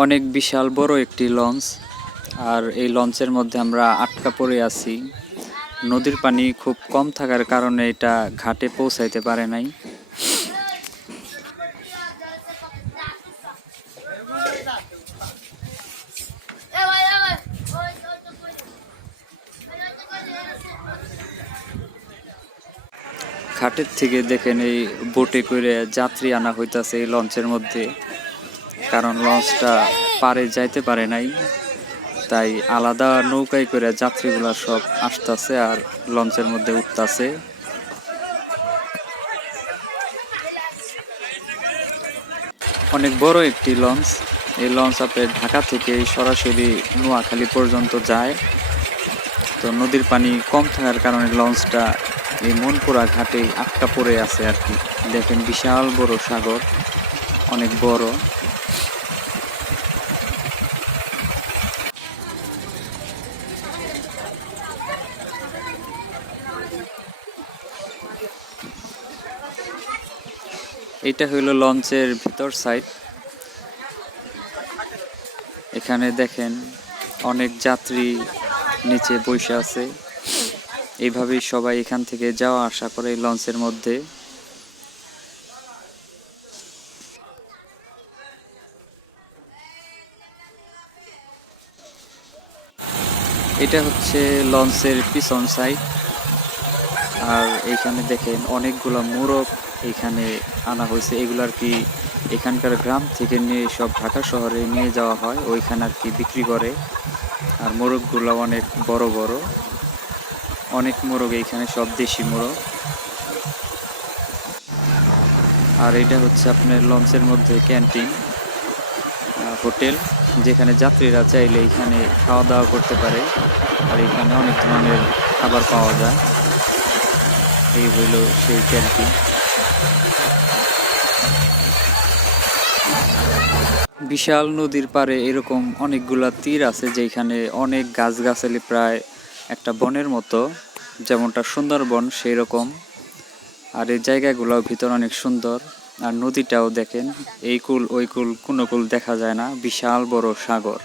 অনেক বিশাল বড় একটি লঞ্চ, আর এই লঞ্চের মধ্যে আমরা আটকা পড়ে আছি। নদীর পানি খুব কম থাকার কারণে এটা ঘাটে পৌঁছাইতে পারে নাই। ঘাটের থেকে দেখেন এই বোটে করে যাত্রী আনা হইতাছে এই লঞ্চের মধ্যে, কারণ লঞ্চটা পারে যাইতে পারে নাই, তাই আলাদা নৌকায় করে যাত্রীগুলা সব আসতেছে আর লঞ্চের মধ্যে উঠতেছে। অনেক বড় একটি লঞ্চ। এই লঞ্চ আপনার ঢাকা থেকে সরাসরি নোয়াখালী পর্যন্ত যায়। তো নদীর পানি কম থাকার কারণে লঞ্চটা এই মনপুরা ঘাটে আটকা পড়ে আছে আর কি। দেখেন বিশাল বড় সাগর, অনেক বড়। এটা হইল লঞ্চের ভিতর সাইড। এখানে দেখেন অনেক যাত্রী নিচে বসে আছে। এইভাবেই সবাই এখান থেকে যাওয়া আসা করে লঞ্চের মধ্যে। এটা হচ্ছে লঞ্চের পিছন সাইড। আর এইখানে দেখেন অনেকগুলো মোরগ এখানে আনা হয়েছে। এগুলো আর কি এখানকার গ্রাম থেকে নিয়ে সব ঢাকা শহরে নিয়ে যাওয়া হয়, ওইখানে আর কি বিক্রি করে। আর মোরগগুলো অনেক বড় বড়, অনেক মোরগ এইখানে, সব দেশি মোরগ। আর এটা হচ্ছে আপনার লঞ্চের মধ্যে ক্যান্টিন, হোটেল, যেখানে যাত্রীরা চাইলে এখানে খাওয়া দাওয়া করতে পারে। আর এখানে অনেক ধরনের খাবার পাওয়া যায়। এই হইল সেই ক্যান্টিন। বিশাল নদীর পাড়ে এরকম অনেকগুলা তীর আছে, যেখানে অনেক গাছগাছালি, প্রায় একটা বনের মতো, যেমনটা সুন্দরবন সেই রকম। আর এই জায়গাগুলোর ভিতর অনেক সুন্দর। আর নদীটাও দেখেন, এই কুল ওই কুল কোনো কুল দেখা যায় না, বিশাল বড় সাগর।